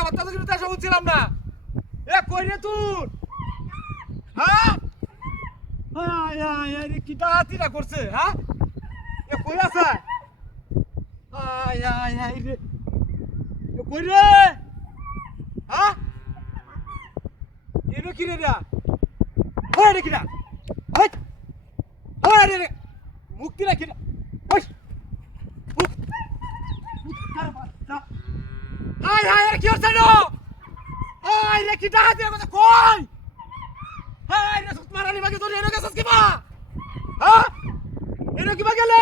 কথাবার্তা তো কিন্তু আসা বুঝছিলাম না। এ কই রে তুই? হ্যাঁ আয় আয় আয় রে কি ডাহাতিরা করছে হ্যাঁ? এ কই আছে? আয় আয় আয় রে এ কই রে? হ্যাঁ এনে কি রে রা? ওই রে কি না? ওই ওই রে মুক্তি রাখি না। ওই হাই হাই রে কি হচ্ছে না? হাই রে কি ডাহাতিরা করছে কই? হাই রে মারানি মাগে তোর এনে গেছস কিবা? হ্যাঁ এনে কিবা গেলে?